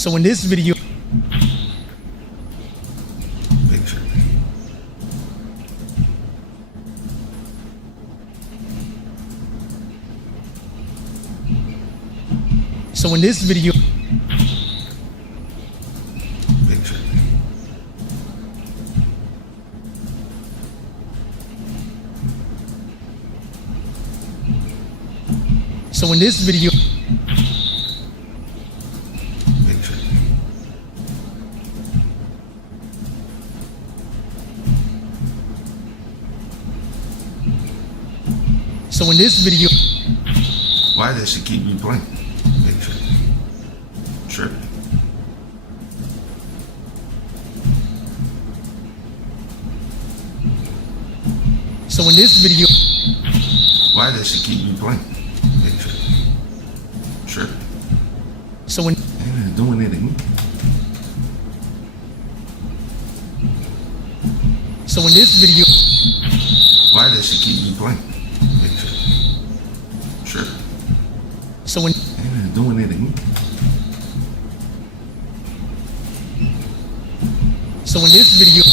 So in this video, so in this video, so in this video, so in this video, why does she keep replaying? Sure. so in this video, why does she keep replaying? Sure. so in Ain't doing it again. so in this video, Why does she keep replaying? Sure. so in Ain't doing it again. so in this video,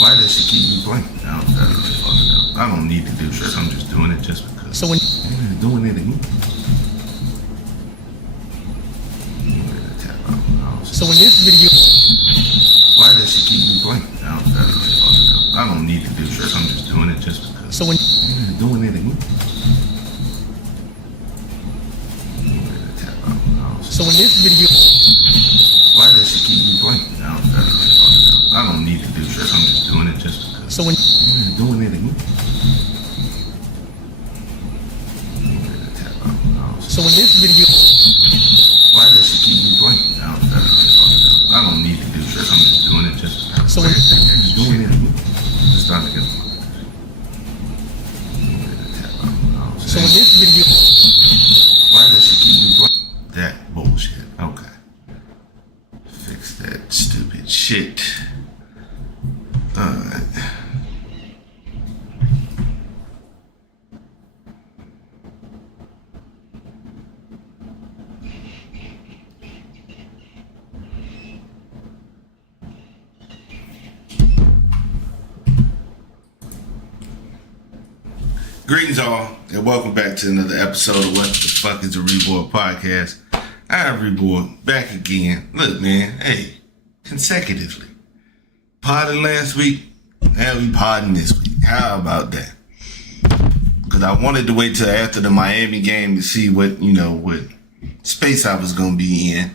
Why does she keep replaying? I don't need to do shit. I'm just doing it just because. so in Ain't doing it again. so in this video, Why does she keep replaying? I don't need to do shit. I'm just doing it just because. so in Ain't doing it again. so in this video, Why does she keep replaying? I don't need to do shit. I'm just doing it just because. so in Ain't doing it again. so in this video, Why does she keep replaying? I don't need to do shit. I'm just doing it just because. so in Ain't doing it again. Just trying to get so in this video, Why does she keep replaying? That bullshit. Okay. Fix that stupid shit. Alright. Greetings all, and welcome back to another episode of What the Fuck is a reborG podcast. I'm reborG, back again. Look, man, hey, consecutively. Potted last week, now we potting this week. How about that? Because I wanted to wait till after the Miami game to see what space I was going to be in.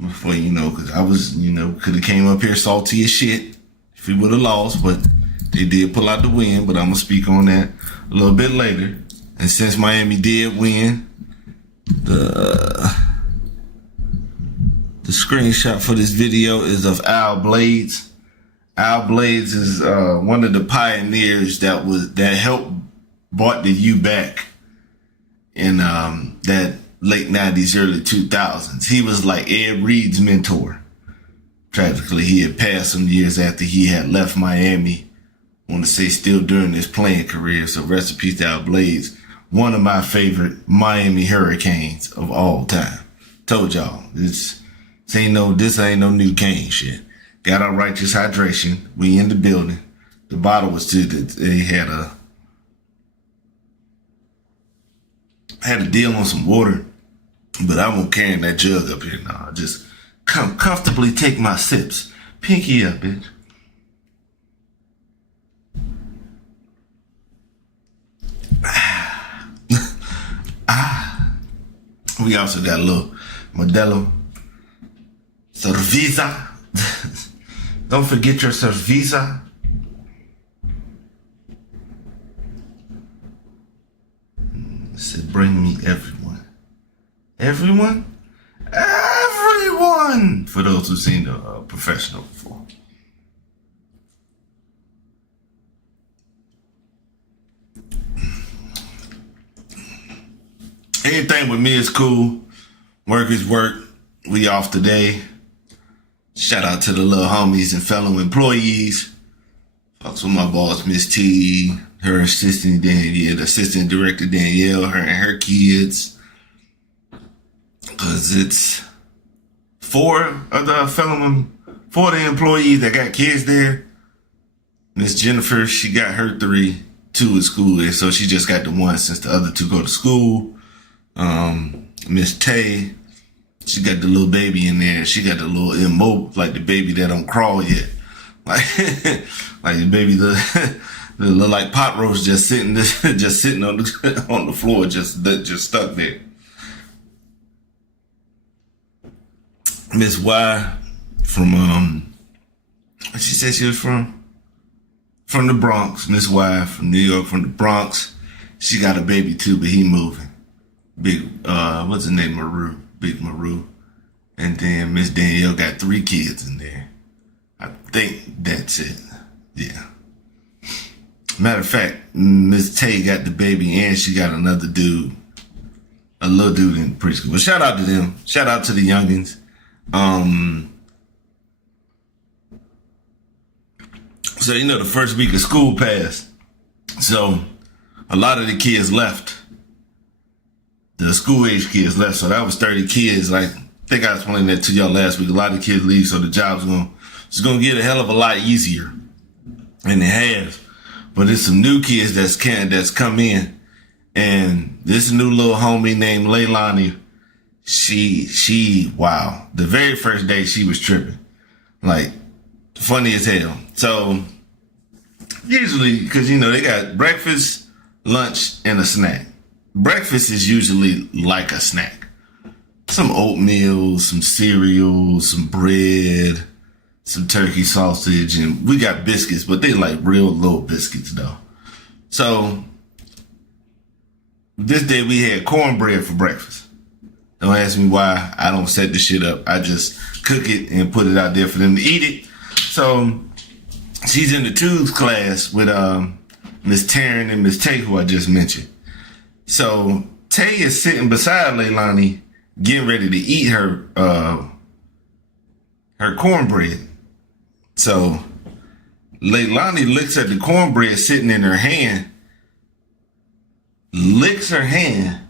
Before, because I was, could have came up here salty as shit if we would have lost, but they did pull out the win, but I'm going to speak on that a little bit later. And since Miami did win, the screenshot for this video is of Al Blades. Al Blades is one of the pioneers that helped brought the U back in that late 90s, early 2000s. He was like Ed Reed's mentor. Tragically, he had passed some years after he had left Miami. I want to say still during his playing career. So rest in peace to Al Blades. One of my favorite Miami Hurricanes of all time. Told y'all, this ain't no new Kane shit. Got our righteous hydration. We in the building. The bottle was too, they had a deal on some water, but I won't carry that jug up here now. I just comfortably take my sips. Pinky up, bitch. We also got a little Modelo Cerveza. Don't forget your Cerveza. It said, bring me everyone. Everyone? Everyone! For those who've seen the professional before. Anything with me is cool. Work is work. We off today. Shout out to the little homies and fellow employees. Fucks with my boss, Miss T, her assistant Danielle, the assistant director Danielle, her and her kids. Cause it's four of the employees that got kids there. Miss Jennifer, she got her 3, 2 at school, and so she just got the 1 since the other 2 go to school. Miss Tay, she got the little baby in there. She got the little immobile, like the baby that don't crawl yet, like the baby that look like pot roast just sitting on the floor, just stuck there. Miss Y from she said she was from the Bronx. Miss Y from New York, from the Bronx. She got a baby too, but he moving. Big what's her name? Maru. Big Maru. And then Miss Danielle got 3 kids in there. I think that's it. Yeah. Matter of fact, Miss Tay got the baby and she got another dude. A little dude in preschool. But shout out to them. Shout out to the youngins. So, the first week of school passed. So, a lot of the kids left. The school age kids left. So, that was 30 kids. Like, I think I explained that to y'all last week. A lot of kids leave, so the job's going to get a hell of a lot easier. And it has. But there's some new kids that's come in. And this new little homie named Leilani, she, wow. The very first day she was tripping. Like, funny as hell. So, usually, because, they got breakfast, lunch, and a snack. Breakfast is usually like a snack. Some oatmeal, some cereal, some bread, some turkey sausage, and we got biscuits, but they like real little biscuits, though. So, this day we had cornbread for breakfast. Don't ask me why I don't set the shit up. I just cook it and put it out there for them to eat it. So, she's in the twos class with Miss Taryn and Miss Tay, who I just mentioned. So, Tay is sitting beside Leilani, getting ready to eat her cornbread. So, Leilani looks at the cornbread sitting in her hand, licks her hand,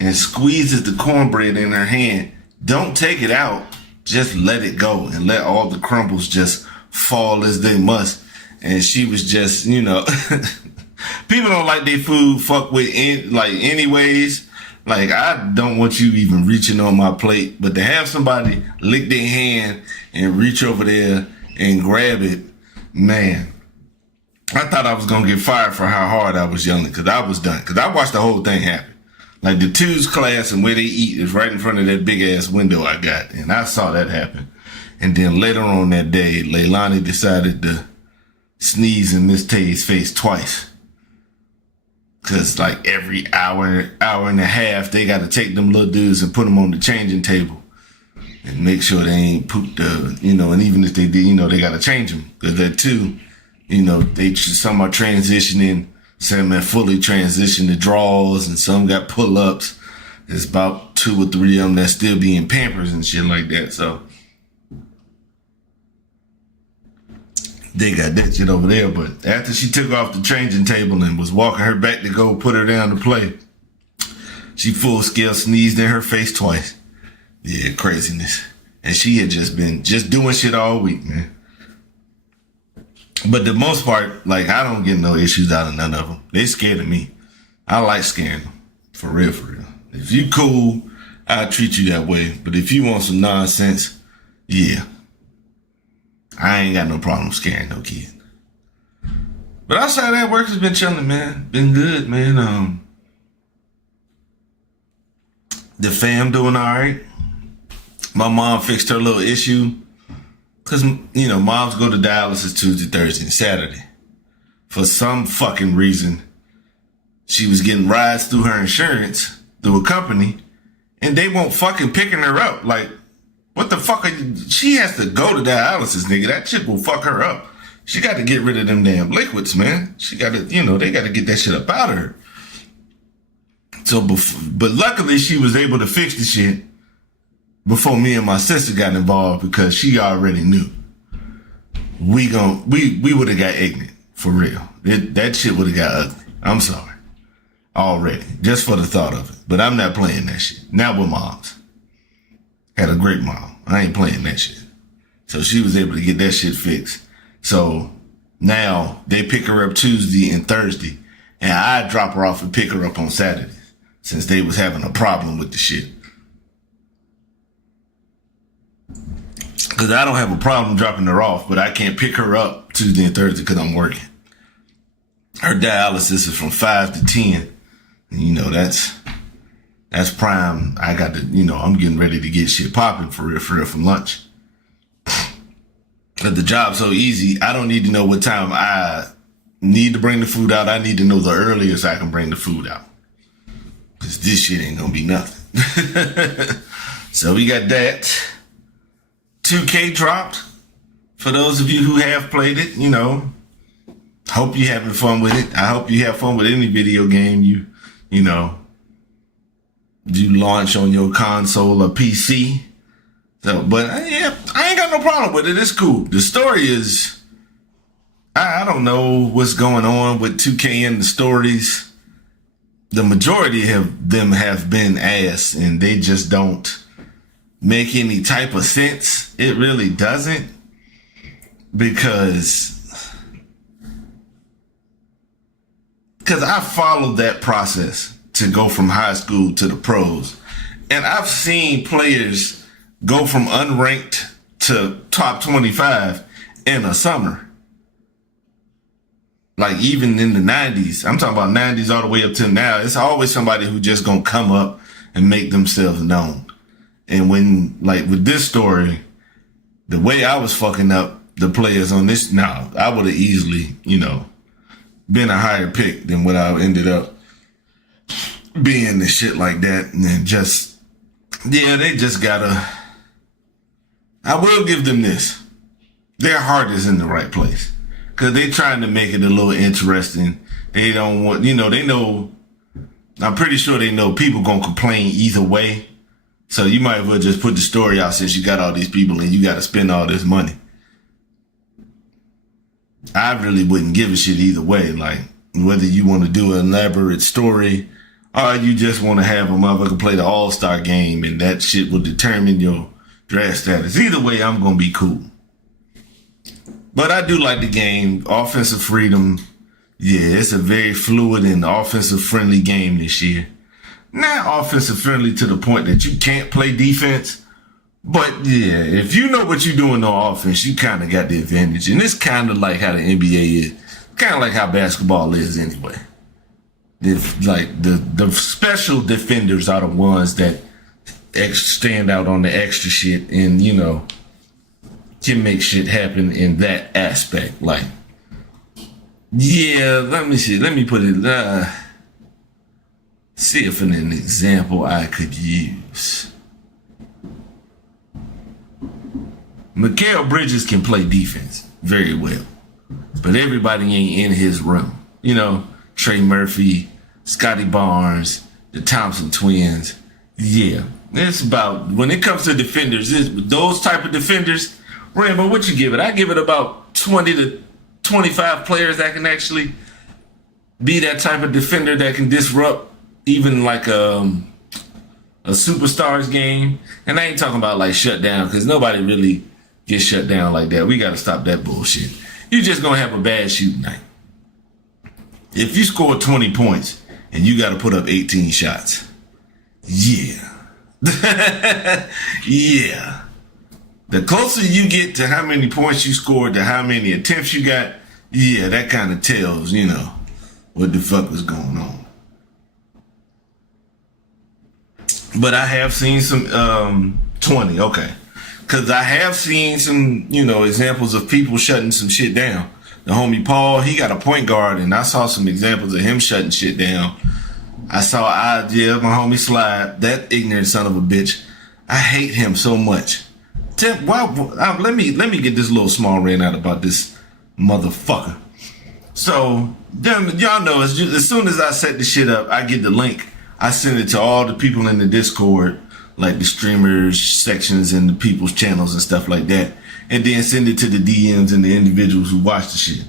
and squeezes the cornbread in her hand. Don't take it out. Just let it go and let all the crumbles just fall as they must. And she was just, people don't like their food fuck with anyways. Like, I don't want you even reaching on my plate, but to have somebody lick their hand and reach over there and grab it, man, I thought I was going to get fired for how hard I was yelling, because I was done. Because I watched the whole thing happen. Like, the twos class and where they eat is right in front of that big ass window I got. And I saw that happen. And then later on that day, Leilani decided to sneeze in Miss Tay's face twice. Cause like every hour and a half, they got to take them little dudes and put them on the changing table and make sure they ain't pooped and even if they did, they got to change them. Cause that too, some are transitioning, some have fully transitioned to draws, and some got pull-ups. There's about 2 or 3 of them that still be in Pampers and shit like that. So they got that shit over there. But after she took off the changing table and was walking her back to go put her down to play, she full scale sneezed in her face twice. Yeah, craziness. And she had just been doing shit all week, man. But the most part, like, I don't get no issues out of none of them. They scared of me. I like scaring them. For real, for real. If you cool, I'll treat you that way. But if you want some nonsense, yeah. I ain't got no problem scaring no kid. But outside of that, work has been chilling, man. Been good, man. The fam doing all right. My mom fixed her little issue. Because, moms go to dialysis Tuesday, Thursday, and Saturday. For some fucking reason, she was getting rides through her insurance, through a company, and they won't fucking picking her up. Like, what the fuck? She has to go to dialysis, nigga. That shit will fuck her up. She got to get rid of them damn liquids, man. She got to, they got to get that shit up out of her. So, but luckily she was able to fix the shit before me and my sister got involved, because she already knew. We would have got ignorant, for real. That shit would have got ugly. I'm sorry. Already. Just for the thought of it. But I'm not playing that shit. Not with moms. Had a great mom. I ain't playing that shit. So she was able to get that shit fixed. So now they pick her up Tuesday and Thursday, and I drop her off and pick her up on Saturday since they was having a problem with the shit. Because I don't have a problem dropping her off, but I can't pick her up Tuesday and Thursday because I'm working. Her dialysis is from 5 to 10. And, you know, that's prime. I got to, you know, I'm getting ready to get shit popping for real from lunch. But the job's so easy, I don't need to know what time I need to bring the food out. I need to know the earliest I can bring the food out. Because this shit ain't going to be nothing. So we got that. 2K dropped. For those of you who have played it, you know, hope you're having fun with it. I hope you have fun with any video game you know, you launch on your console or PC. So, but yeah, I ain't got no problem with it. It's cool. The story is, I don't know what's going on with 2K and the stories. The majority of them have been ass, and they just don't make any type of sense. It really doesn't, because I followed that process to go from high school to the pros, and I've seen players go from unranked to top 25 in a summer. Like even in the 90s, I'm talking about 90s all the way up to now, it's always somebody who just gonna come up and make themselves known. And when, like with this story, the way I was fucking up the players on this, now I would have easily, you know, been a higher pick than what I ended up being and shit like that. And then just, yeah, they just gotta, I will give them this. Their heart is in the right place. Cause they trying to make it a little interesting. They don't want, you know, they know, I'm pretty sure they know people gonna complain either way. So you might as well just put the story out since you got all these people and you got to spend all this money. I really wouldn't give a shit either way. Like whether you want to do an elaborate story or you just want to have a motherfucker play the all-star game and that shit will determine your draft status. Either way, I'm going to be cool. But I do like the game. Offensive freedom. Yeah, it's a very fluid and offensive friendly game this year. Not offensive friendly to the point that you can't play defense. But yeah, if you know what you're doing on offense, you kind of got the advantage. And it's kind of like how the NBA is. Kind of like how basketball is anyway. The special defenders are the ones that stand out on the extra shit and, you know, can make shit happen in that aspect. Like, yeah, let me see. Let me put it, see if an example I could use. Mikal Bridges can play defense very well, but everybody ain't in his room. You know, Trey Murphy, Scotty Barnes, the Thompson twins. Yeah, it's about, when it comes to defenders, those type of defenders, Rainbow, what you give it? I give it about 20 to 25 players that can actually be that type of defender that can disrupt even like a superstars game. And I ain't talking about like shut down, because nobody really gets shut down like that. We got to stop that bullshit. You're just going to have a bad shooting night. If you score 20 points and you got to put up 18 shots, yeah. Yeah. The closer you get to how many points you scored to how many attempts you got, yeah, that kind of tells, you know, what the fuck was going on. But I have seen some 20, okay. Because I have seen some, you know, examples of people shutting some shit down. The homie Paul, he got a point guard, and I saw some examples of him shutting shit down. I saw, my homie Slide, that ignorant son of a bitch. I hate him so much. Let me get this little small rant out about this motherfucker. So, y'all know, as soon as I set the shit up, I get the link. I send it to all the people in the Discord, like the streamers sections and the people's channels and stuff like that. And then send it to the DMs and the individuals who watch the shit.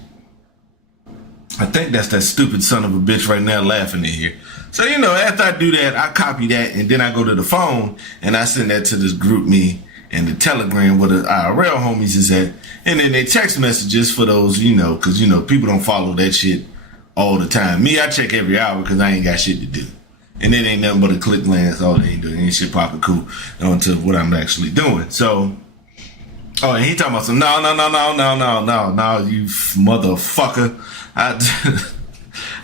I think that's that stupid son of a bitch right now laughing in here. So, you know, after I do that, I copy that, and then I go to the phone, and I send that to this group me and the Telegram where the IRL homies is at. And then they text messages for those, you know, because, you know, people don't follow that shit all the time. Me, I check every hour because I ain't got shit to do. And it ain't nothing but a click glance. All they ain't doing. Ain't shit popping cool onto what I'm actually doing. So, oh, and he talking about some, no, you motherfucker.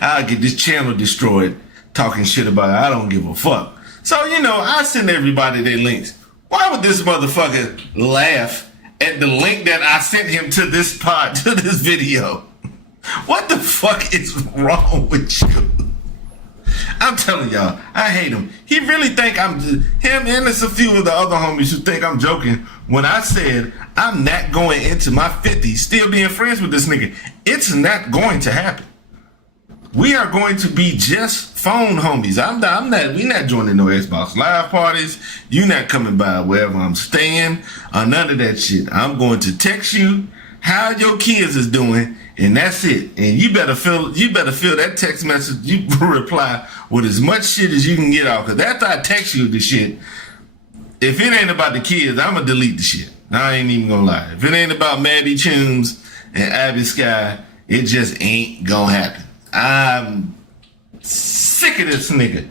I'll get this channel destroyed talking shit about it. I don't give a fuck. So, you know, I send everybody their links. Why would this motherfucker laugh at the link that I sent him to this video? What the fuck is wrong with you? I'm telling y'all, I hate him. He really think him, and there's a few of the other homies who think I'm joking when I said I'm not going into my 50s still being friends with this nigga. It's not going to happen. We are going to be just phone homies. We not joining no Xbox Live parties. You not coming by wherever I'm staying or none of that shit. I'm going to text you how your kids is doing, and that's it. And you better feel that text message. You reply with as much shit as you can get out. Cause after I text you the shit, if it ain't about the kids, I'ma delete the shit. I ain't even gonna lie. If it ain't about Mabby Tunes and Abby Sky, it just ain't gonna happen. I'm sick of this nigga.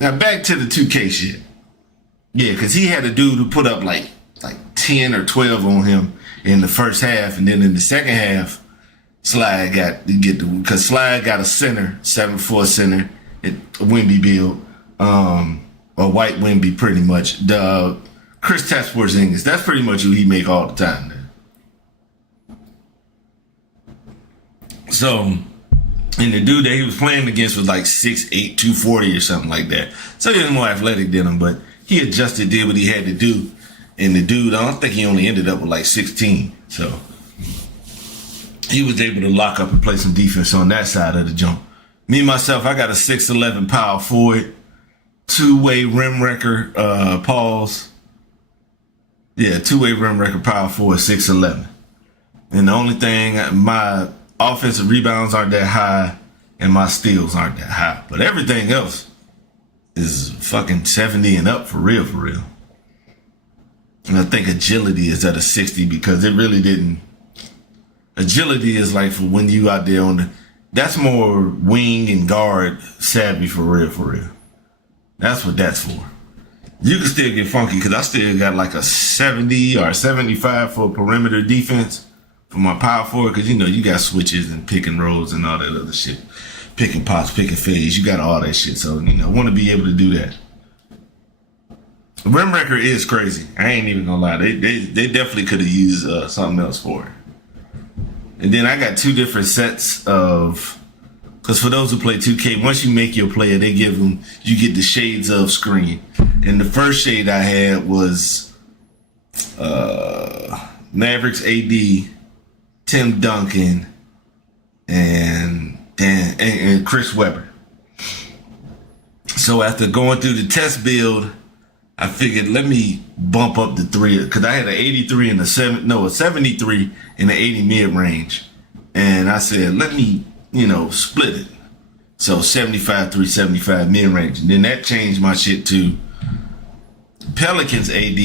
Now back to the 2K shit. Yeah, because he had a dude who put up like 10 or 12 on him in the first half, and then in the second half, Slide because Slide got a center, 7'4" center, a Wemby build, a white Wemby pretty much. The Chris Porzingis, that's pretty much who he make all the time. So, and the dude that he was playing against was like 6'8", 240 or something like that. So he was more athletic than him, but he adjusted, did what he had to do. And the dude, I don't think he only ended up with like 16. So he was able to lock up and play some defense on that side of the jump. Me, myself, I got a 6'11" power forward, two-way rim wrecker, pause. Yeah, two-way rim wrecker, power forward, 6'11". And the only thing, my offensive rebounds aren't that high and my steals aren't that high. But everything else is fucking 70 and up for real, for real. And I think agility is at a 60 because it really didn't. Agility is like for when you out there on the, that's more wing and guard savvy for real, for real. That's what that's for. You can still get funky because I still got like a 70 or 75 for perimeter defense for my power forward, because, you know, you got switches and pick and rolls and all that other shit. Picking pops, picking fades. You got all that shit. So, you know, I want to be able to do that. Rim Wrecker is crazy. I ain't even gonna lie. They definitely could have used something else for it. And then I got two different sets of, because for those who play 2K, once you make your player, they give them, you get the shades of screen. And the first shade I had was Mavericks AD, Tim Duncan, and Chris Webber. So after going through the test build, I figured let me bump up the three, because I had an 83 and a 73 and an 80 mid range. And I said, let me, you know, split it. So 75, 375 mid range. And then that changed my shit to Pelicans AD,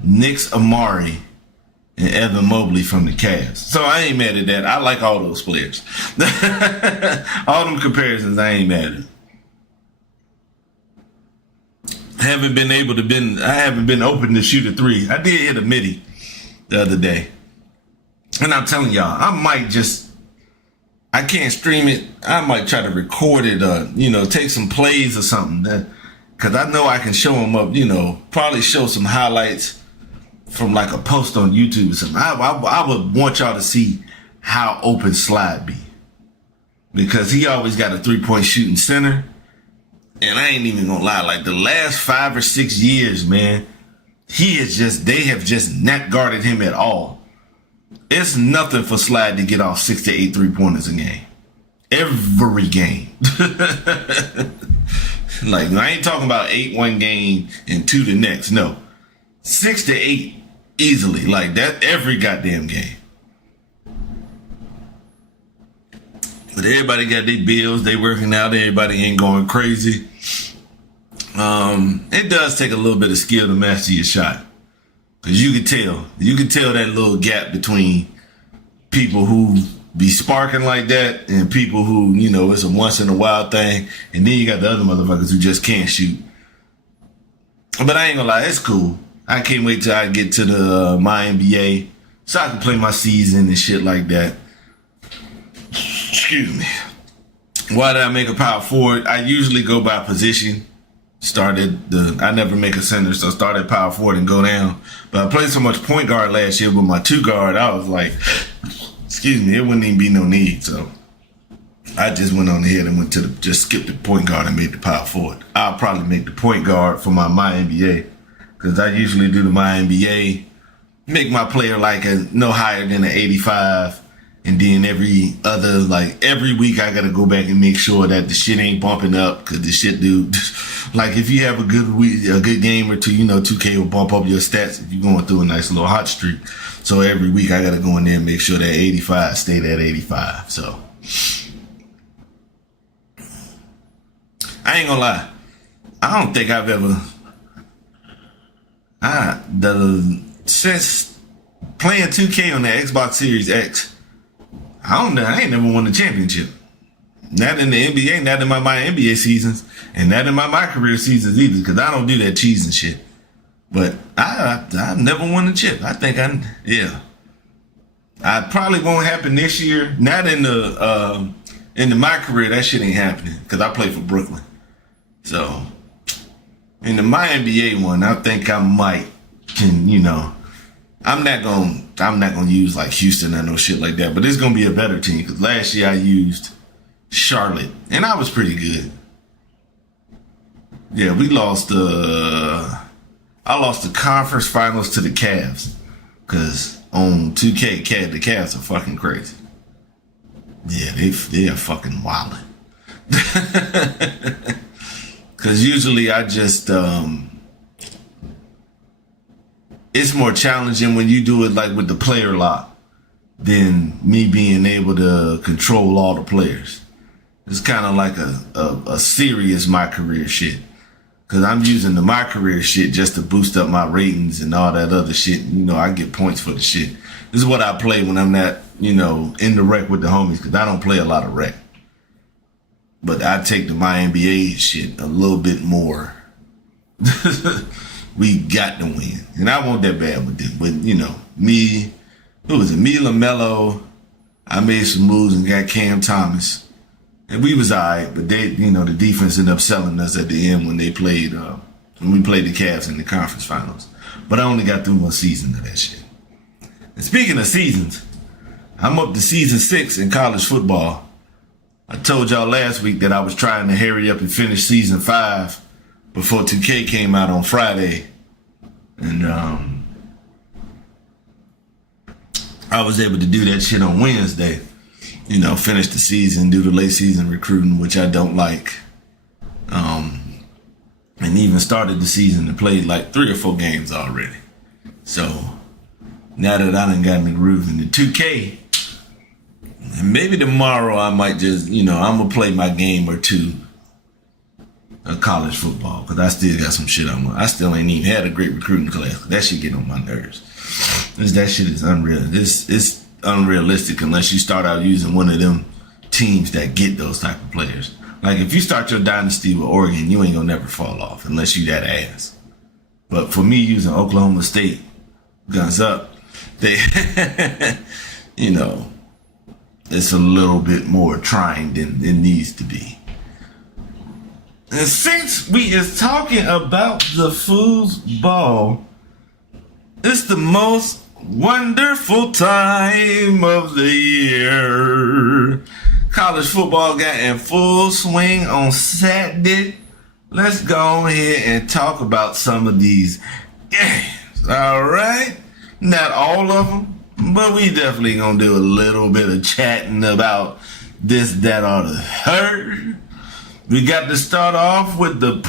Knicks Amari, and Evan Mobley from the Cavs. So I ain't mad at that. I like all those players. All them comparisons, I ain't mad at. I haven't been open to shoot a three. I did hit a midi the other day. And I'm telling y'all, I can't stream it. I might try to record it or, you know, take some plays or something. Because I know I can show them up, you know, probably show some highlights from like a post on YouTube or something. I would want y'all to see how open Slide be. Because he always got a 3-point shooting center. And I ain't even gonna lie, like the last 5 or 6 years, man, they have just not guarded him at all. It's nothing for Slide to get off 6 to 8 3-pointers a game. Every game. Like, I ain't talking about 8 one game and 2 the next. No. 6 to 8 easily, like that every goddamn game. But everybody got their bills, they working out, everybody ain't going crazy. It does take a little bit of skill to master your shot. Cause you can tell that little gap between people who be sparking like that and people who, you know, it's a once in a while thing. And then you got the other motherfuckers who just can't shoot. But I ain't gonna lie, it's cool. I can't wait till I get to the my NBA so I can play my season and shit like that. Excuse me. Why did I make a power forward? I usually go by position. I never make a center, so I started power forward and go down. But I played so much point guard last year with my 2 guard, I was like, excuse me, it wouldn't even be no need. So I just went on ahead and went to just skipped the point guard and made the power forward. I'll probably make the point guard for my NBA because I usually do the my NBA, make my player like no higher than an 85. And then every week I gotta go back and make sure that the shit ain't bumping up, cause the shit, dude. Like if you have a good game or two, you know, 2K will bump up your stats if you're going through a nice little hot streak. So every week I gotta go in there and make sure that 85 stayed at 85. So I ain't gonna lie, I don't think I've ever since playing 2K on the Xbox Series X. I ain't never won the championship. Not in the NBA, not in my NBA seasons, and not in my career seasons either, because I don't do that cheesing shit. But I never won the chip. I think I probably won't happen this year. Not in my career, that shit ain't happening, because I play for Brooklyn. So in the my NBA one, I think I I'm not gonna use like Houston or no shit like that, but it's gonna be a better team because last year I used Charlotte and I was pretty good. Yeah, we lost I lost the conference finals to the Cavs because on 2K, the Cavs are fucking crazy. Yeah, they are fucking wildin'. Because usually I just it's more challenging when you do it like with the player lock than me being able to control all the players. It's kind of like a serious my career shit. Cause I'm using the my career shit just to boost up my ratings and all that other shit. You know, I get points for the shit. This is what I play when I'm not, you know, in the rec with the homies, cause I don't play a lot of rec. But I take the my NBA shit a little bit more. We got to win. And I want that bad with it. But, you know, me, LaMelo, I made some moves and got Cam Thomas. And we was all right, but they, you know, the defense ended up selling us at the end when we played the Cavs in the conference finals. But I only got through one season of that shit. And speaking of seasons, I'm up to season 6 in college football. I told y'all last week that I was trying to hurry up and finish season 5 before 2K came out on Friday. And I was able to do that shit on Wednesday. You know, finish the season, do the late season recruiting, which I don't like. And even started the season and played like 3 or 4 games already. So now that I done got in the groove in the 2K, and maybe tomorrow I might just, you know, I'm gonna play my game or 2 of college football, because I still got some shit I still ain't even had a great recruiting class. That shit get on my nerves. That shit is unreal. It's unrealistic unless you start out using one of them teams that get those type of players. Like if you start your dynasty with Oregon, you ain't gonna never fall off unless you that ass. But for me using Oklahoma State, guns up, they, you know, it's a little bit more trying than it needs to be. And since we is talking about the foosball, it's the most wonderful time of the year. College football got in full swing on Saturday. Let's go ahead and talk about some of these games. All right? Not all of them, but we definitely gonna do a little bit of chatting about this, that, or the third. We got to start off with the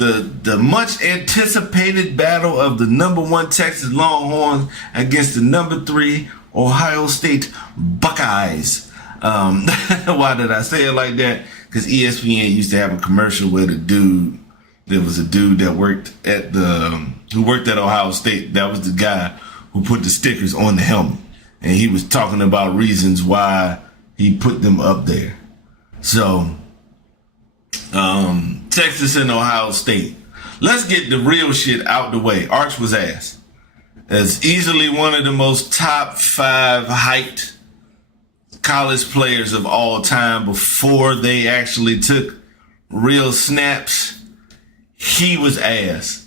the much anticipated battle of the #1 Texas Longhorns against the #3 Ohio State Buckeyes. Why did I say it like that? Because ESPN used to have a commercial where there was a dude that worked at Ohio State. That was the guy who put the stickers on the helmet. And he was talking about reasons why he put them up there. So, Texas and Ohio State. Let's get the real shit out the way. Arch was ass. As easily one of the most top 5 hyped college players of all time before they actually took real snaps, he was ass.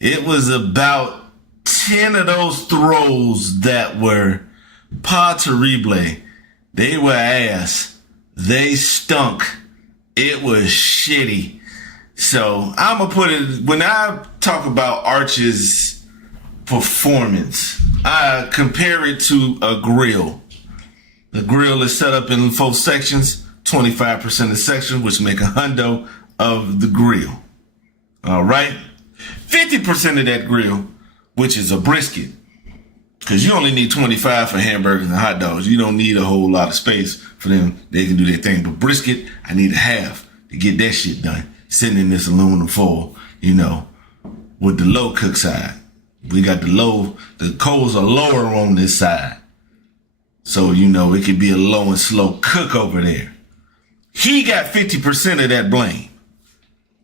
It was about 10 of those throws that were pas terrible. They were ass. They stunk. It was shitty. So I'm going to put it, when I talk about Arch's performance, I compare it to a grill. The grill is set up in 4 sections, 25% of section, which make a hundo of the grill. All right. 50% of that grill, which is a brisket, because you only need 25 for hamburgers and hot dogs. You don't need a whole lot of space for them. They can do their thing. But brisket, I need a half to get that shit done. Sitting in this aluminum foil, with the low cook side. We got the coals are lower on this side. So, it could be a low and slow cook over there. He got 50% of that blame.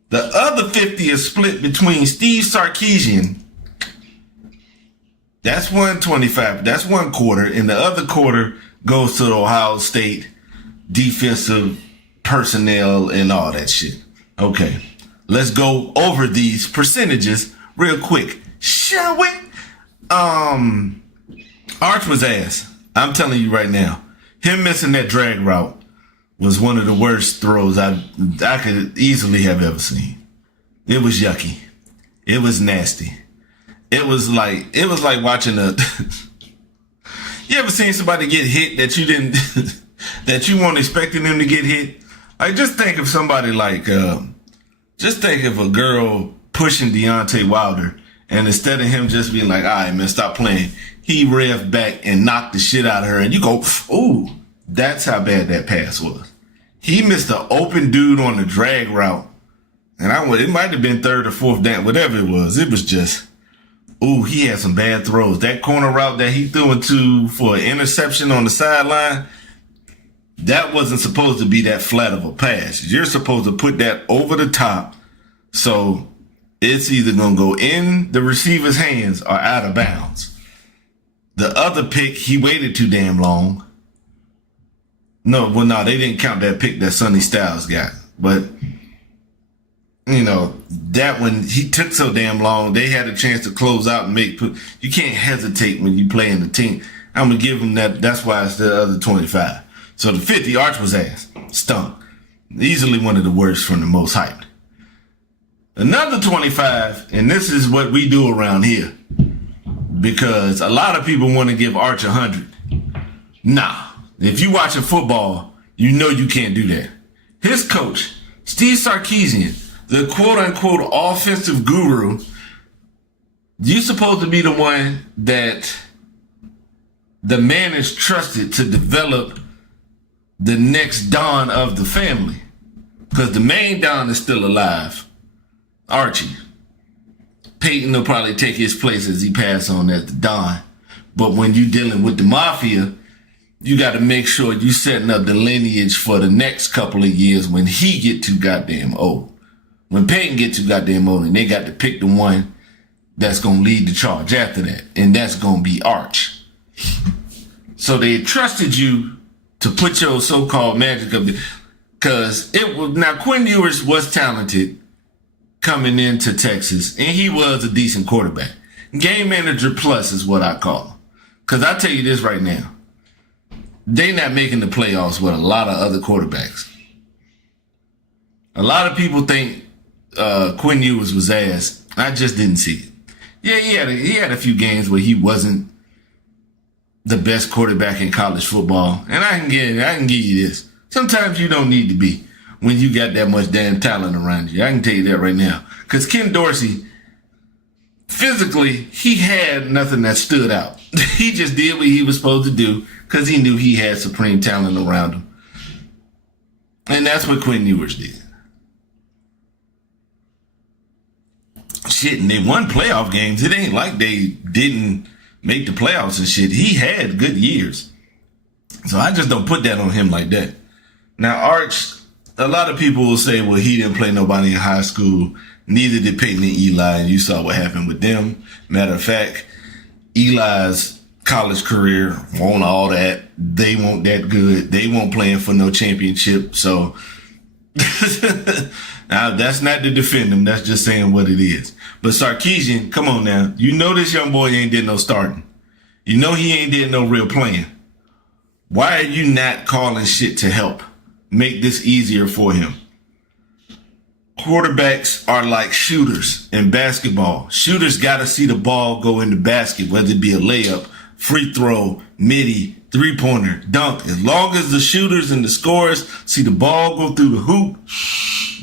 The other 50 is split between Steve Sarkisian. That's 125. That's 1/4. And the other quarter goes to the Ohio State defensive personnel and all that shit. Okay. Let's go over these percentages real quick. Shall we? Arch was ass. I'm telling you right now. Him missing that drag route was one of the worst throws I could easily have ever seen. It was yucky. It was nasty. It was like watching you ever seen somebody get hit that you didn't, that you weren't expecting them to get hit? Like, just think of somebody just think of a girl pushing Deontay Wilder, and instead of him just being like, all right, man, stop playing, he revved back and knocked the shit out of her, and you go, ooh, that's how bad that pass was. He missed the open dude on the drag route. And it might have been 3rd or 4th down, whatever it was. It was just, ooh, he had some bad throws. That corner route that he threw into for an interception on the sideline, that wasn't supposed to be that flat of a pass. You're supposed to put that over the top. So it's either going to go in the receiver's hands or out of bounds. The other pick, he waited too damn long. No, they didn't count that pick that Sonny Styles got. But, that one, he took so damn long, they had a chance to close out and you can't hesitate when you play in the team. I'm going to give him that. That's why it's the other 25. So the 50, Arch was ass. Stunk. Easily one of the worst from the most hyped. Another 25, and this is what we do around here, because a lot of people want to give Arch 100. Nah. If you watching football, you can't do that. His coach, Steve Sarkisian, the quote-unquote offensive guru, you're supposed to be the one that the man is trusted to develop the next Don of the family. Because the main Don is still alive, Archie. Peyton will probably take his place as he pass on as the Don. But when you're dealing with the mafia, you got to make sure you setting up the lineage for the next couple of years when he get too goddamn old. When Peyton get too goddamn old, and they got to pick the one that's going to lead the charge after that. And that's going to be Arch. So they trusted you to put your so-called magic up there. Because now Quinn Ewers was talented coming into Texas, and he was a decent quarterback. Game manager plus is what I call him. Because I tell you this right now. They not making the playoffs with a lot of other quarterbacks. A lot of people think Quinn Ewers was ass. I just didn't see it. Yeah, he had a few games where he wasn't the best quarterback in college football. And I can give you this. Sometimes you don't need to be. when you got that much damn talent around you. I can tell you that right now. Because Ken Dorsey, physically, he had nothing that stood out. He just did what he was supposed to do because he knew he had supreme talent around him. And that's what Quinn Ewers did. Shit, and they won playoff games. It ain't like they didn't make the playoffs and shit. He had good years. So I just don't put that on him like that. Now, Arch, a lot of people will say, well, he didn't play nobody in high school. Neither did Peyton and Eli, and you saw what happened with them. Matter of fact, Eli's college career won't all that. They won't that good. They won't playing for no championship. So now that's not to defend him. That's just saying what it is. But Sarkisian, come on now. You know this young boy ain't did no starting. You know he ain't did no real playing. Why are you not calling shit to help make this easier for him? Quarterbacks are like shooters in basketball. Shooters got to see the ball go in the basket, whether it be a layup, free throw, midi, three-pointer, dunk. As long as the shooters and the scorers see the ball go through the hoop,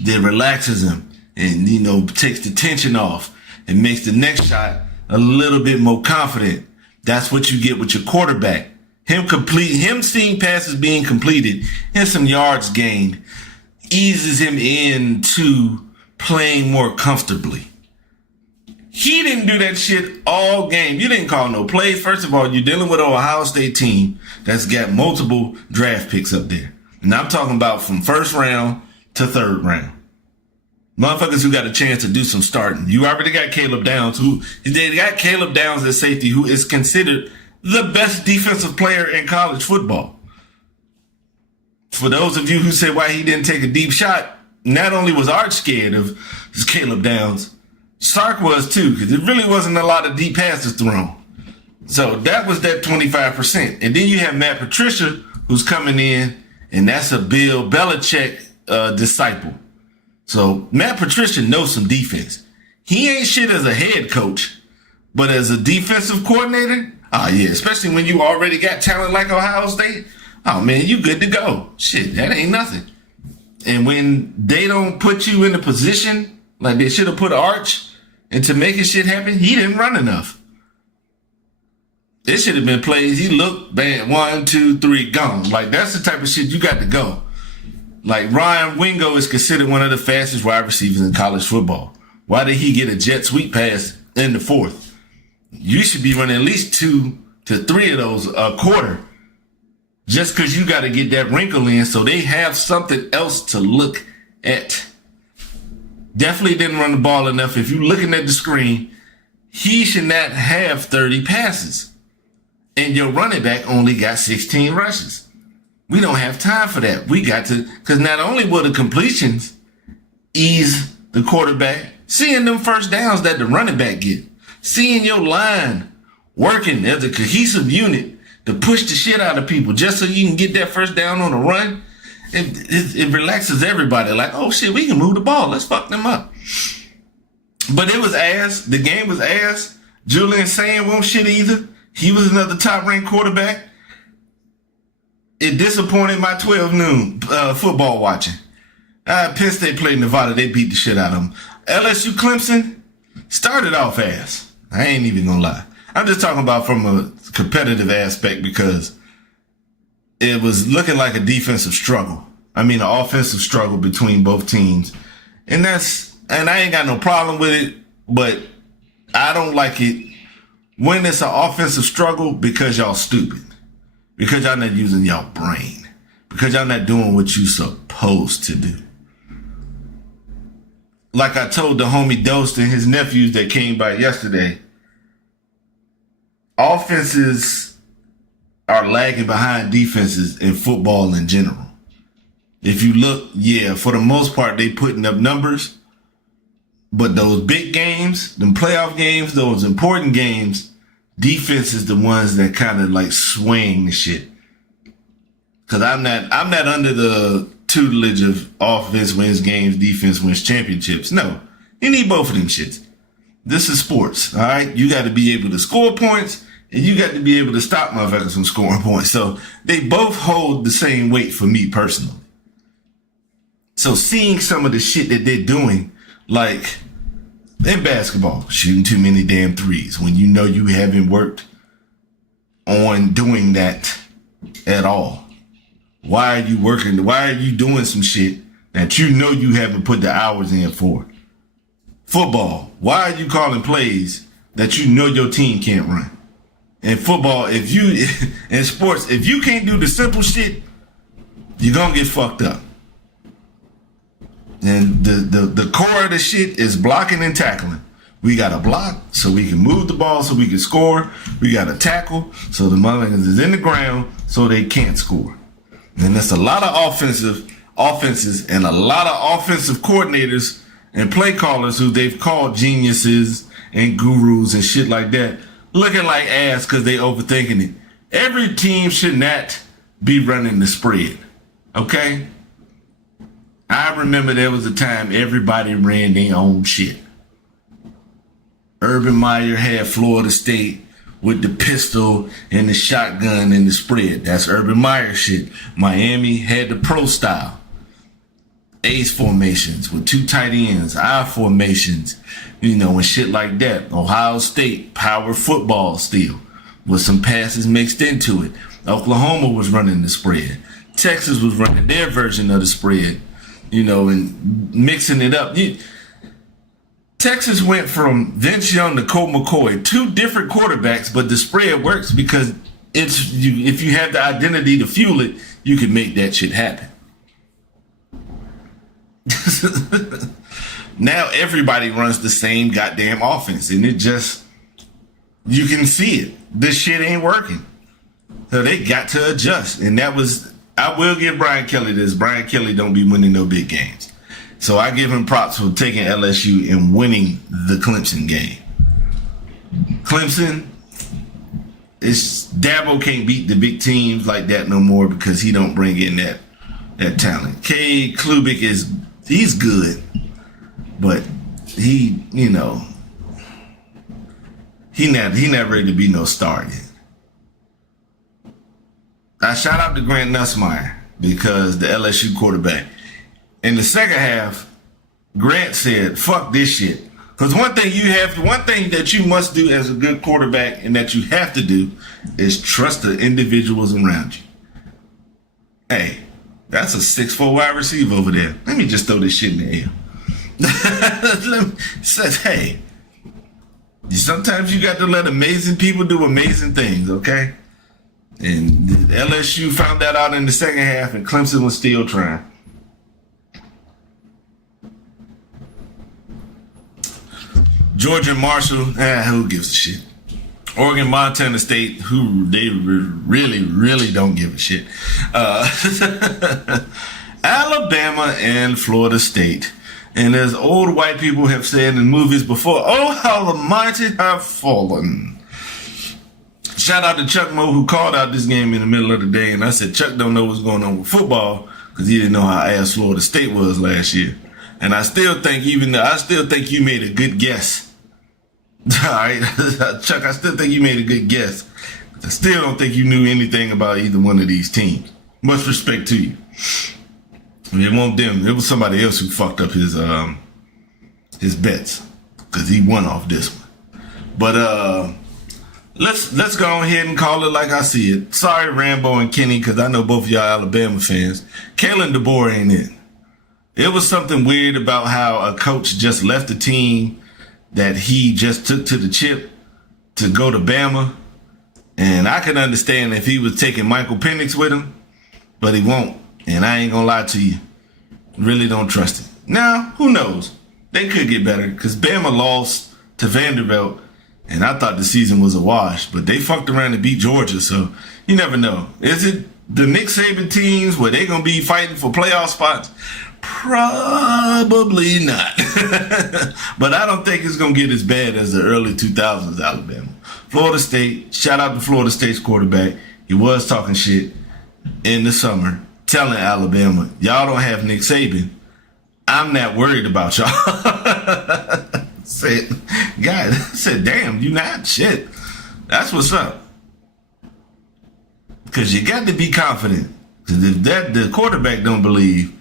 that relaxes them and, you know, takes the tension off and makes the next shot a little bit more confident. That's what you get with your quarterback. Him seeing passes being completed and some yards gained eases him into playing more comfortably. He didn't do that shit all game. You didn't call no plays. First of all, you're dealing with an Ohio State team that's got multiple draft picks up there. And I'm talking about from first round to third round. Motherfuckers who got a chance to do some starting. You already got Caleb Downs, they got Caleb Downs at safety, who is considered the best defensive player in college football. For those of you who say why he didn't take a deep shot, not only was Arch scared of Caleb Downs, Sark was too, because it really wasn't a lot of deep passes thrown. So that was that 25%. And then you have Matt Patricia, who's coming in, and that's a Bill Belichick disciple. So Matt Patricia knows some defense. He ain't shit as a head coach, but as a defensive coordinator, yeah, especially when you already got talent like Ohio State, oh man, you good to go. Shit, that ain't nothing. And when they don't put you in a position like they should have put Arch into making shit happen, he didn't run enough. It should have been plays. He looked bad. 1, 2, 3, gone. Like, that's the type of shit you got to go. Like, Ryan Wingo is considered one of the fastest wide receivers in college football. Why did he get a jet sweep pass in the fourth? You should be running at least 2 to 3 of those a quarter. Just because you got to get that wrinkle in so they have something else to look at. Definitely didn't run the ball enough. If you're looking at the screen, he should not have 30 passes. And your running back only got 16 rushes. We don't have time for that. We got to, because not only will the completions ease the quarterback, seeing them first downs that the running back get, seeing your line working as a cohesive unit to push the shit out of people just so you can get that first down on a run, it relaxes everybody. Like, oh shit, we can move the ball. Let's fuck them up. But it was ass. The game was ass. Julian Sand won't shit either. He was another top-ranked quarterback. It disappointed my 12 noon football watching. Penn State played Nevada. They beat the shit out of them. LSU Clemson started off ass. I ain't even gonna lie. I'm just talking about from a competitive aspect because it was looking like a defensive struggle. I mean, an offensive struggle between both teams. And I ain't got no problem with it, but I don't like it when it's an offensive struggle because y'all stupid. Because y'all not using y'all brain. Because y'all not doing what you supposed to do. Like I told the homie Dost and his nephews that came by yesterday, offenses are lagging behind defenses in football in general. If you look, yeah, for the most part, they putting up numbers. But those big games, them playoff games, those important games, defense is the ones that kind of like swing the shit. Cause I'm not under the tutelage of offense wins games, defense wins championships. No, you need both of them shits. This is sports, all right? You got to be able to score points and you got to be able to stop motherfuckers from scoring points. So they both hold the same weight for me personally. So seeing some of the shit that they're doing, like in basketball, shooting too many damn threes when you know you haven't worked on doing that at all. Why are you working? Why are you doing some shit that you know you haven't put the hours in for? Football, why are you calling plays that you know your team can't run? In football, in sports, if you can't do the simple shit, you're gonna get fucked up. And the core of the shit is blocking and tackling. We gotta block so we can move the ball so we can score. We gotta tackle so the motherfuckers is in the ground so they can't score. And that's a lot of offenses and a lot of offensive coordinators and play callers who they've called geniuses and gurus and shit like that, looking like ass because they overthinking it. Every team should not be running the spread. Okay? I remember there was a time everybody ran their own shit. Urban Meyer had Florida State with the pistol and the shotgun and the spread. That's Urban Meyer shit. Miami had the pro style. Ace formations with 2 tight ends, I formations, and shit like that. Ohio State, power football still, with some passes mixed into it. Oklahoma was running the spread. Texas was running their version of the spread, and mixing it up. Texas went from Vince Young to Colt McCoy, 2 different quarterbacks, but the spread works because if you have the identity to fuel it, you can make that shit happen. Now everybody runs the same goddamn offense, and you can see it. This shit ain't working. So they got to adjust, and I will give Brian Kelly this. Brian Kelly don't be winning no big games. So I give him props for taking LSU and winning the Clemson game. Clemson, Dabo can't beat the big teams like that no more because he don't bring in that talent. K. Klubik he's good, but he not ready to be no star yet. I shout out to Grant Nussmeier because the LSU quarterback. In the second half, Grant said, fuck this shit. Because one thing that you must do as a good quarterback and that you have to do is trust the individuals around you. Hey, that's a 6'4" wide receiver over there. Let me just throw this shit in the air. Says, hey, sometimes you got to let amazing people do amazing things, okay? And LSU found that out in the second half, and Clemson was still trying. Georgia and Marshall, who gives a shit? Oregon, Montana State, who they really, really don't give a shit. Alabama and Florida State. And as old white people have said in movies before, oh, how the mighty have fallen. Shout out to Chuck Moe, who called out this game in the middle of the day. And I said, Chuck don't know what's going on with football because he didn't know how ass Florida State was last year. And I still think you made a good guess. All right, Chuck, I still think you made a good guess. I still don't think you knew anything about either one of these teams. Much respect to you. It wasn't them. It was somebody else who fucked up his bets because he won off this one. But let's go ahead and call it like I see it. Sorry, Rambo and Kenny, because I know both of y'all Alabama fans. Kalen DeBoer ain't it. It was something weird about how a coach just left the team that he just took to the chip to go to Bama. And I can understand if he was taking Michael Penix with him, but he won't. And I ain't gonna lie to you. Really don't trust it. Now, who knows? They could get better because Bama lost to Vanderbilt, and I thought the season was a wash, but they fucked around and beat Georgia, so you never know. Is it the Nick Saban teams where they gonna be fighting for playoff spots? Probably not. But I don't think it's going to get as bad as the early 2000s Alabama. Florida State, shout out to Florida State's quarterback. He was talking shit in the summer, telling Alabama, y'all don't have Nick Saban. I'm not worried about y'all. said, damn, you not? Shit. That's what's up. Because you got to be confident. Because if the quarterback don't believe,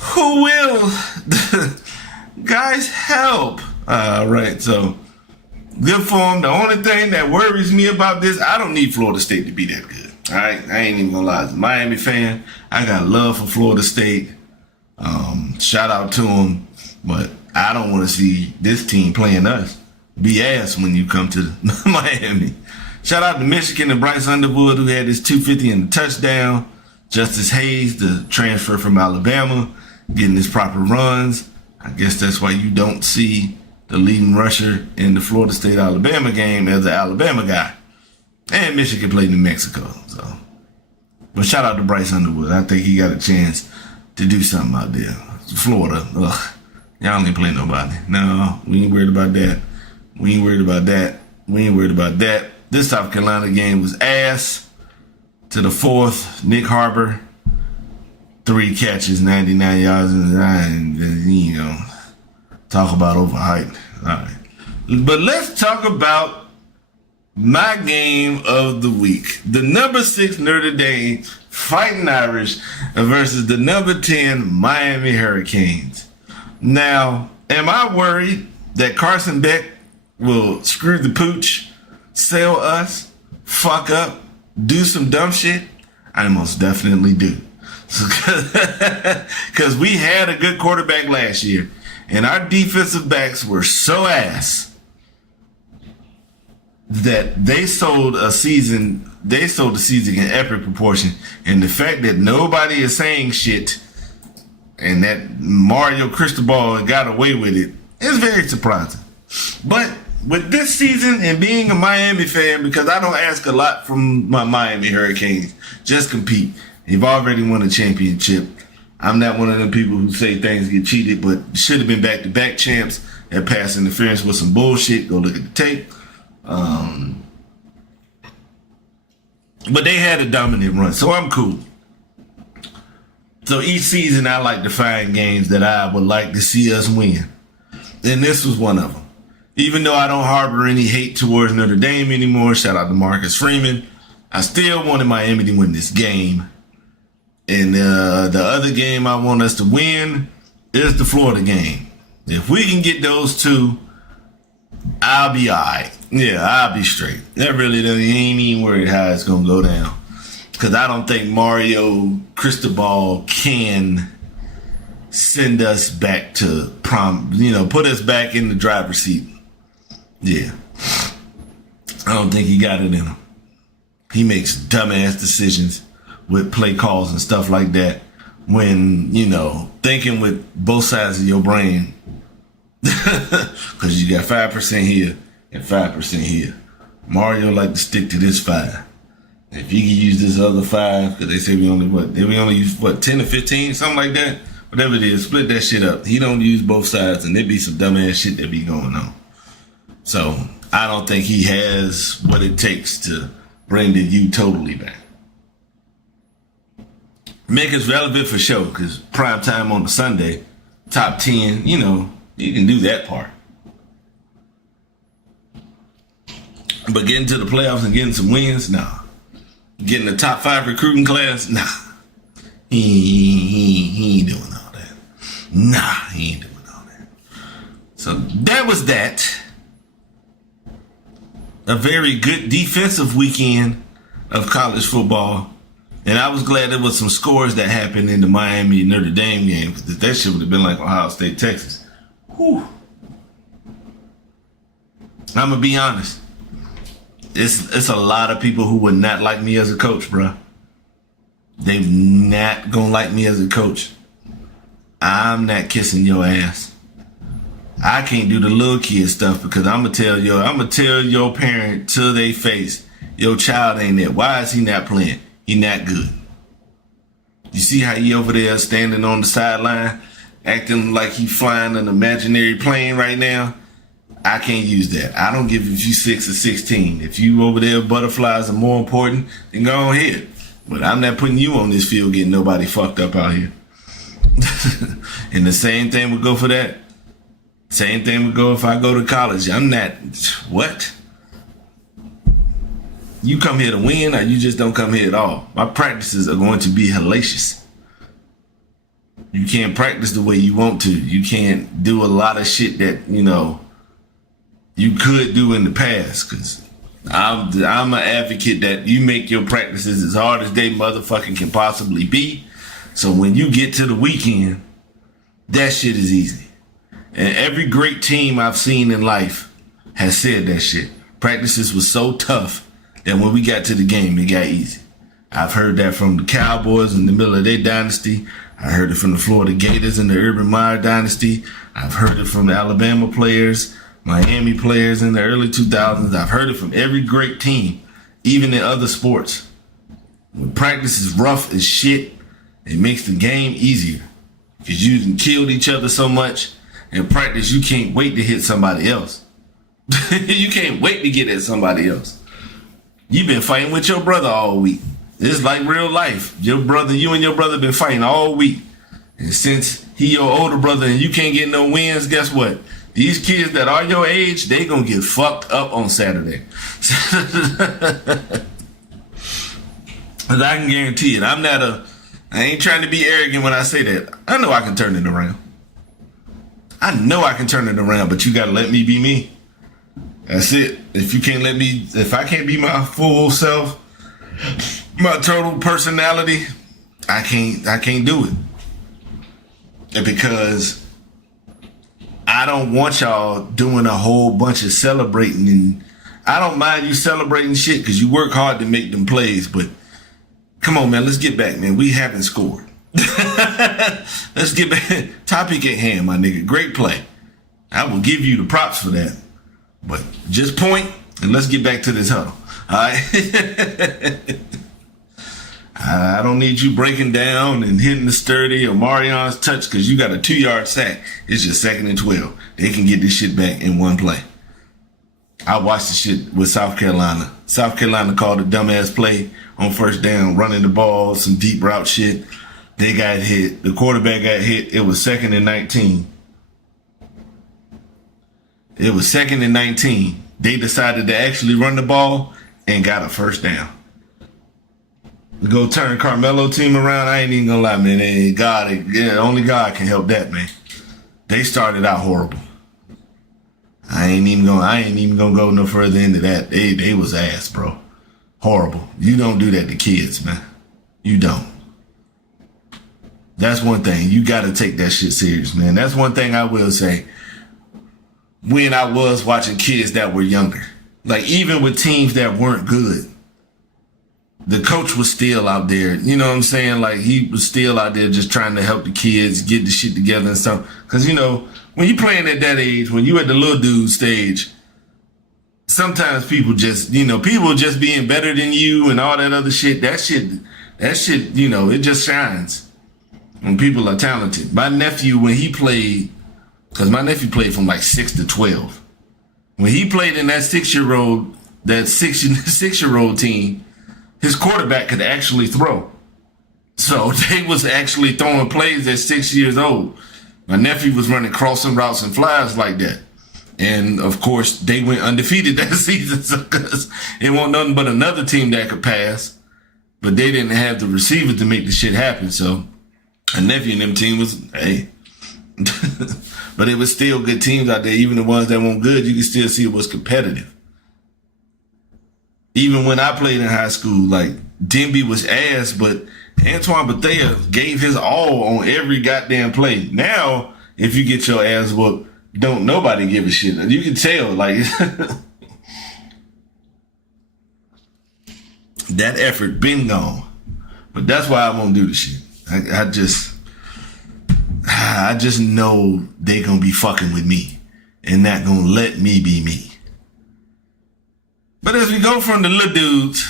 Who will? Guys, help. All right, so good for them. The only thing that worries me about this, I don't need Florida State to be that good. All right, I ain't even gonna lie. As a Miami fan, I got love for Florida State. Shout out to them, but I don't want to see this team playing us. Be ass when you come to Miami. Shout out to Michigan and Bryce Underwood, who had his 250 and a touchdown. Justice Hayes, the transfer from Alabama, getting his proper runs. I guess that's why you don't see the leading rusher in the Florida State-Alabama game as an Alabama guy. And Michigan played New Mexico. So, but shout out to Bryce Underwood. I think he got a chance to do something out there. Florida, ugh, y'all ain't play nobody. No, we ain't worried about that. We ain't worried about that. We ain't worried about that. This South Carolina game was ass. To the fourth, Nick Harbor, 3 catches, 99 yards, and you know, talk about overhyped. All right, but let's talk about my game of the week: the number 6 Notre Dame Fighting Irish versus the number 10 Miami Hurricanes. Now, am I worried that Carson Beck will screw the pooch, sell us, fuck up, do some dumb shit? I most definitely do. Because we had a good quarterback last year, and our defensive backs were so ass that they sold the season in epic proportion. And the fact that nobody is saying shit and that Mario Cristobal got away with it is very surprising. But with this season and being a Miami fan, because I don't ask a lot from my Miami Hurricanes, just compete. You've already won a championship. I'm not one of them people who say things get cheated, but should have been back-to-back champs. That pass interference was some bullshit. Go look at the tape. But they had a dominant run, so I'm cool. So each season I like to find games that I would like to see us win. And this was one of them. Even though I don't harbor any hate towards Notre Dame anymore, shout out to Marcus Freeman, I still wanted Miami to win this game. And the other game I want us to win is the Florida game. If we can get those two, I'll be all right. Yeah, I'll be straight. That really doesn't, ain't even worried how it's going to go down. Because I don't think Mario Cristobal can send us back to put us back in the driver's seat. Yeah. I don't think he got it in him. He makes dumbass decisions with play calls and stuff like that when, thinking with both sides of your brain. Because you got 5% here and 5% here. Mario like to stick to this 5. If you can use this other 5, because they say we only use 10 or 15, something like that. Whatever it is, split that shit up. He don't use both sides, and there be some dumbass shit that be going on. So I don't think he has what it takes to bring the U totally back. Make us relevant for sure, because prime time on the Sunday, top 10, you can do that part. But getting to the playoffs and getting some wins, nah. Getting the top 5 recruiting class, nah. He ain't doing all that. Nah, he ain't doing all that. So that was that. A very good defensive weekend of college football. And I was glad there was some scores that happened in the Miami Notre Dame game, because that shit would have been like Ohio State, Texas. Whew. I'm going to be honest. It's a lot of people who would not like me as a coach, bro. They not going to like me as a coach. I'm not kissing your ass. I can't do the little kid stuff, because I'm going to tell your parent to their face, your child ain't there. Why is he not playing? He not good. You see how he over there standing on the sideline, acting like he flying an imaginary plane right now? I can't use that. I don't give if you 6 or 16. If you over there, butterflies are more important, then go ahead. But I'm not putting you on this field getting nobody fucked up out here. And the same thing would go for that. Same thing would go if I go to college. I'm not, what? You come here to win, or you just don't come here at all. My practices are going to be hellacious. You can't practice the way you want to. You can't do a lot of shit that, you know, you could do in the past. Because I'm an advocate that you make your practices as hard as they motherfucking can possibly be. So when you get to the weekend, that shit is easy. And every great team I've seen in life has said that shit. Practices was so tough that when we got to the game, it got easy. I've heard that from the Cowboys in the middle of their dynasty. I heard it from the Florida Gators in the Urban Meyer dynasty. I've heard it from the Alabama players, Miami players in the early 2000s. I've heard it from every great team, even in other sports. When practice is rough as shit, it makes the game easier. Because you can kill each other so much. In practice, you can't wait to hit somebody else. You can't wait to get at somebody else. You've been fighting with your brother all week. It's like real life. You and your brother been fighting all week. And since he your older brother and you can't get no wins, guess what? These kids that are your age, they gonna get fucked up on Saturday. But I can guarantee it. I ain't trying to be arrogant when I say that. I know I can turn it around. But you gotta let me be me. That's it. If I can't be my full self, my total personality, I can't do it. And because I don't want y'all doing a whole bunch of celebrating, and I don't mind you celebrating shit because you work hard to make them plays, but come on, man, let's get back, man. We haven't scored. Let's get back. Topic at hand, my nigga. Great play. I will give you the props for that. But just point and let's get back to this huddle. All right. I don't need you breaking down and hitting the sturdy or Marion's touch because you got a 2-yard sack. It's just 2nd and 12. They can get this shit back in one play. I watched the shit with South Carolina. South Carolina called a dumbass play on first down, running the ball, some deep route shit. They got hit. The quarterback got hit. It was 2nd and 19. They decided to actually run the ball and got a first down. Go turn Carmelo team around. I ain't even gonna lie, man. Only God can help that, man. They started out horrible. I ain't even gonna go no further into that. They was ass, bro. Horrible. You don't do that to kids, man. You don't. That's one thing. You gotta take that shit serious, man. That's one thing I will say. When I was watching kids that were younger, like even with teams that weren't good, the coach was still out there. You know what I'm saying? Like he was still out there just trying to help the kids get the shit together and stuff. Cause you know, when you playing at that age, when you at the little dude stage, sometimes people just being better than you and all that other shit. That shit, you know, it just shines when people are talented. My nephew, when he played, cause my nephew played from like 6 to 12. When he played in that six-year-old team, his quarterback could actually throw. So they was actually throwing plays at 6 years old. My nephew was running crossing routes and flies like that. And of course, they went undefeated that season because it wasn't nothing but another team that could pass. But they didn't have the receivers to make the shit happen. So my nephew and them team was, hey. But it was still good teams out there. Even the ones that weren't good, you could still see it was competitive. Even when I played in high school, like Denby was ass, but Antoine Bethea gave his all on every goddamn play. Now, if you get your ass whooped, don't nobody give a shit. You can tell, like that effort been gone. But that's why I won't do the shit. I just know they gonna be fucking with me and not gonna let me be me. But as we go from the little dudes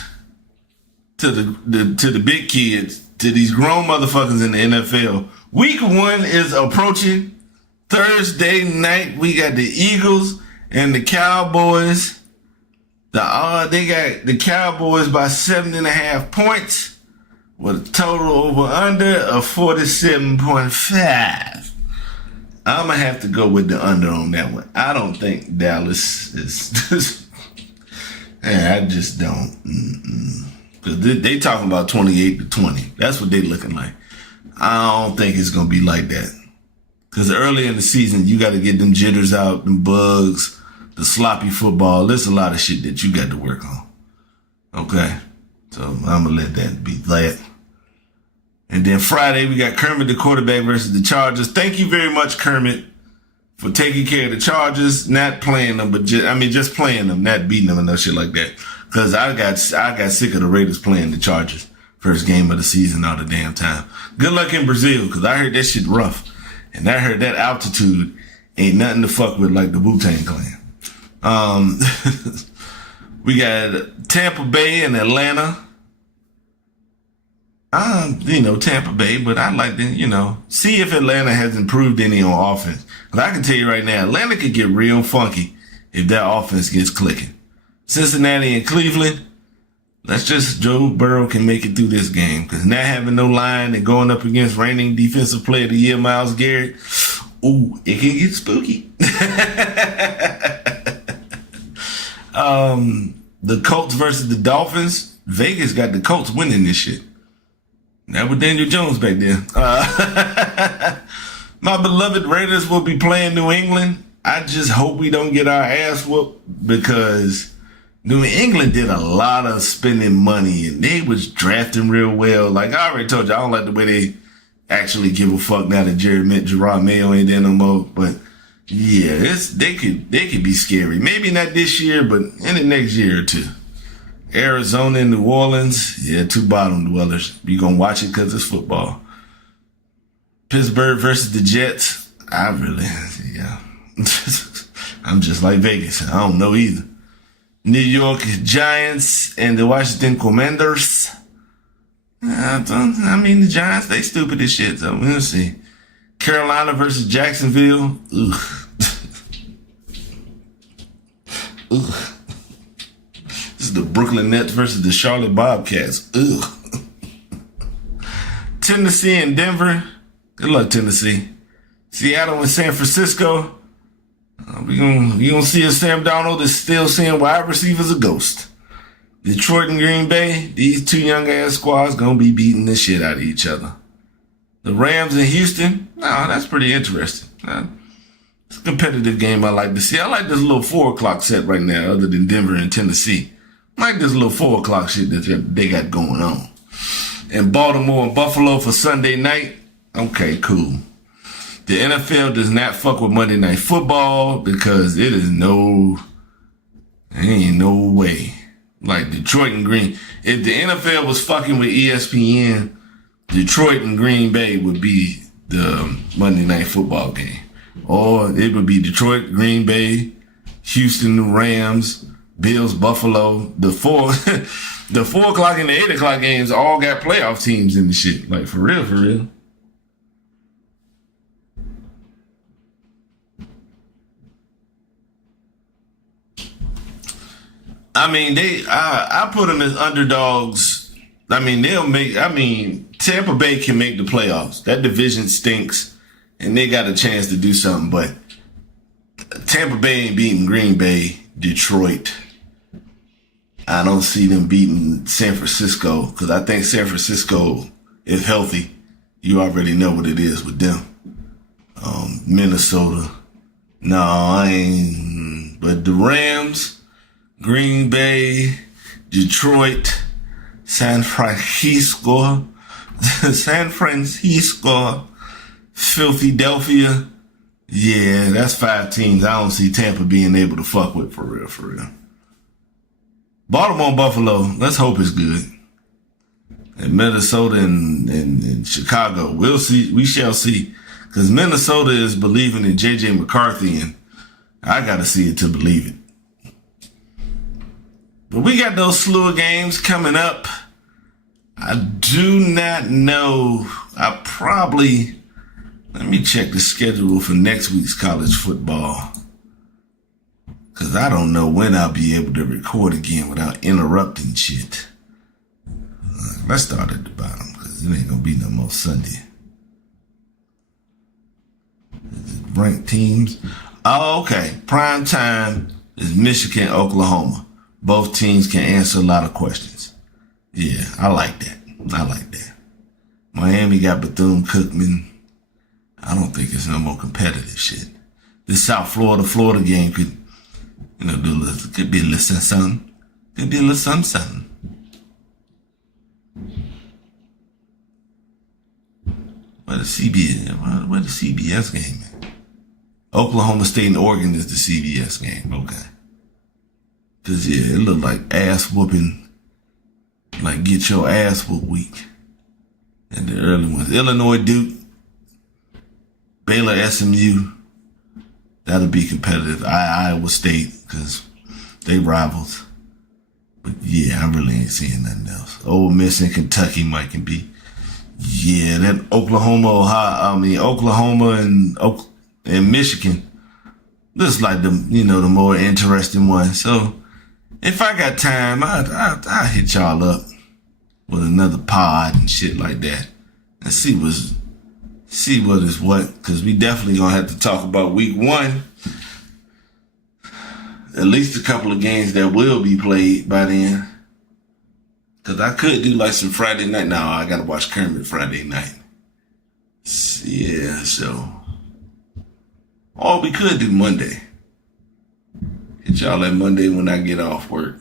to the big kids to these grown motherfuckers in the NFL, week 1 is approaching. Thursday night we got the Eagles and the Cowboys. They got the Cowboys by 7.5 points with a total over under of 47.5. I'm gonna have to go with the under on that one. I don't think Dallas is. I just don't. Because they talking about 28-20. That's what they looking like. I don't think it's going to be like that. Because early in the season, you got to get them jitters out, them bugs, the sloppy football. There's a lot of shit that you got to work on. Okay? So I'm going to let that be that. And then Friday, we got Kermit, the quarterback, versus the Chargers. Thank you very much, Kermit, for taking care of the Chargers, not playing them, but just playing them, not beating them and no shit like that. Because I got sick of the Raiders playing the Chargers. First game of the season all the damn time. Good luck in Brazil, because I heard that shit rough. And I heard that altitude ain't nothing to fuck with like the Wu-Tang Clan. We got Tampa Bay and Atlanta. Tampa Bay, but I'd like to, see if Atlanta has improved any on offense. Because I can tell you right now, Atlanta could get real funky if that offense gets clicking. Cincinnati and Cleveland, Joe Burrow can make it through this game. Because not having no line and going up against reigning defensive player of the year, Myles Garrett, ooh, it can get spooky. The Colts versus the Dolphins. Vegas got the Colts winning this shit. That was Daniel Jones back there. My beloved Raiders will be playing New England. I just hope we don't get our ass whooped because New England did a lot of spending money and they was drafting real well. Like I already told you, I don't like the way they actually give a fuck now that Gerard Mayo ain't there no more. But yeah, they could be scary. Maybe not this year, but in the next year or two. Arizona and New Orleans, yeah, two bottom dwellers. You gonna watch it because it's football. Pittsburgh versus the Jets. Yeah. I'm just like Vegas. I don't know either. New York Giants and the Washington Commanders. The Giants, they stupid as shit, so we'll see. Carolina versus Jacksonville. Ugh. Ugh. This is the Brooklyn Nets versus the Charlotte Bobcats. Ugh. Tennessee and Denver. Good luck, Tennessee. Seattle and San Francisco. You gonna see if Sam Darnold is still seeing wide receivers a ghost. Detroit and Green Bay. These two young ass squads gonna be beating the shit out of each other. The Rams in Houston. That's pretty interesting. It's a competitive game I like to see. I like this little 4 o'clock set right now, other than Denver and Tennessee. I like this little 4 o'clock shit that they got going on. And Baltimore and Buffalo for Sunday night. Okay, cool. The NFL does not fuck with Monday Night Football because it is ain't no way. Like Detroit and Green. If the NFL was fucking with ESPN, Detroit and Green Bay would be the Monday Night Football game. Or it would be Detroit, Green Bay, Houston, the Rams, Bills, Buffalo. The 4 o'clock and the 8 o'clock games all got playoff teams in the shit. Like for real, for real. I put them as underdogs. Tampa Bay can make the playoffs. That division stinks, and they got a chance to do something, but Tampa Bay ain't beating Green Bay, Detroit. I don't see them beating San Francisco, because I think San Francisco, if healthy, you already know what it is with them. Minnesota. No, I ain't. But the Rams, Green Bay, Detroit, San Francisco, Philadelphia. Yeah, that's 5 teams I don't see Tampa being able to fuck with for real, for real. Baltimore and Buffalo, let's hope it's good. And Minnesota and Chicago, we'll see. We shall see. Because Minnesota is believing in J.J. McCarthy, and I got to see it to believe it. But we got those slew of games coming up. I do not know. Let me check the schedule for next week's college football. Because I don't know when I'll be able to record again without interrupting shit. Let's start at the bottom because it ain't going to be no more Sunday. Ranked teams. Oh, okay. Prime time is Michigan, Oklahoma. Both teams can answer a lot of questions. Yeah, I like that. Miami got Bethune-Cookman. I don't think it's no more competitive shit. This South Florida game could, could be a little something. Could be a little something. Where the CBS game at? Oklahoma State and Oregon is the CBS game. Okay. Cause yeah, it looked like ass whooping, like get your ass whooped week. And the early ones, Illinois, Duke, Baylor, SMU. That'll be competitive. Iowa State, cause they rivals. But yeah, I really ain't seeing nothing else. Ole Miss and Kentucky might can be. Yeah, that Oklahoma and Michigan. This is like the more interesting one. So if I got time, I'll hit y'all up with another pod and shit like that and see what is what, because we definitely gonna have to talk about week 1. At least a couple of games that will be played by then. Because I could do like some Friday night. No, I gotta watch Kermit Friday night. Yeah, so. Or we could do Monday. Hit y'all at Monday when I get off work.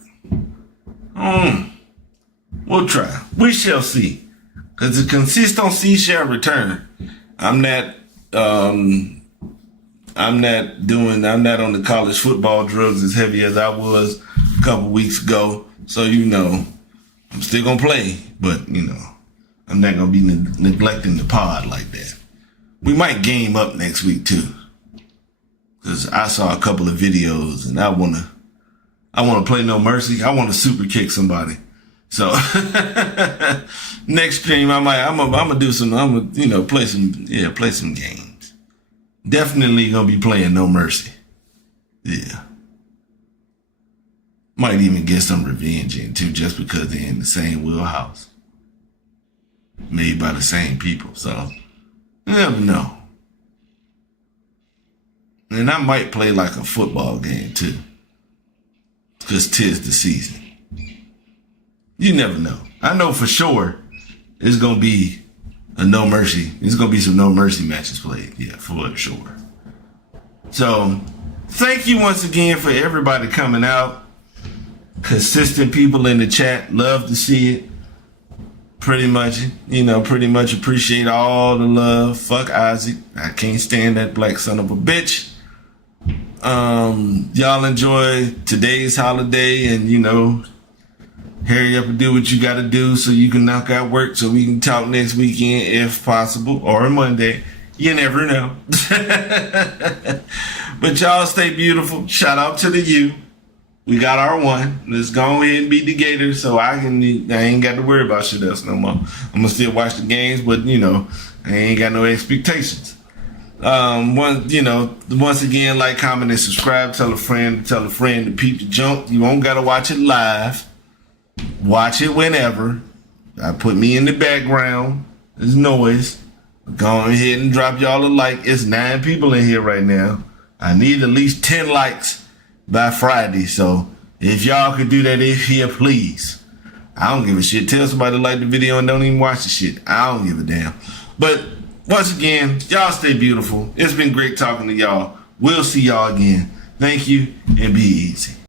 We'll try. We shall see. Because the consistency shall return. I'm not on the college football drugs as heavy as I was a couple weeks ago. So, I'm still going to play, but, I'm not going to be neglecting the pod like that. We might game up next week, too. Because I saw a couple of videos, and I want to play no mercy. I want to super kick somebody. So, next stream, I'm going to do some, play some games. Definitely going to be playing no mercy. Yeah. Might even get some revenge in too, just because they're in the same wheelhouse. Made by the same people, so you never know. And I might play like a football game too, because 'tis the season. You never know. I know for sure it's gonna be a no mercy. It's gonna be some no mercy matches played, yeah, for sure. So, thank you once again for everybody coming out. Consistent people in the chat, love to see it. Pretty much appreciate all the love. Fuck Isaac. I can't stand that black son of a bitch. Y'all enjoy today's holiday and, hurry up and do what you gotta do so you can knock out work so we can talk next weekend if possible, or Monday. You never know. But y'all stay beautiful. Shout out to the U. We got our one. Let's go ahead and beat the Gators so I ain't got to worry about shit else no more. I'm going to still watch the games, but, I ain't got no expectations. Once again, like, comment, and subscribe. Tell a friend to peep the junk. You won't got to watch it live. Watch it whenever. I put me in the background. There's noise. Go ahead and drop y'all a like. It's 9 people in here right now. I need at least 10 likes by Friday, so if y'all could do that here, please. I don't give a shit. Tell somebody to like the video and don't even watch the shit. I don't give a damn. But once again, y'all stay beautiful. It's been great talking to y'all. We'll see y'all again. Thank you and be easy.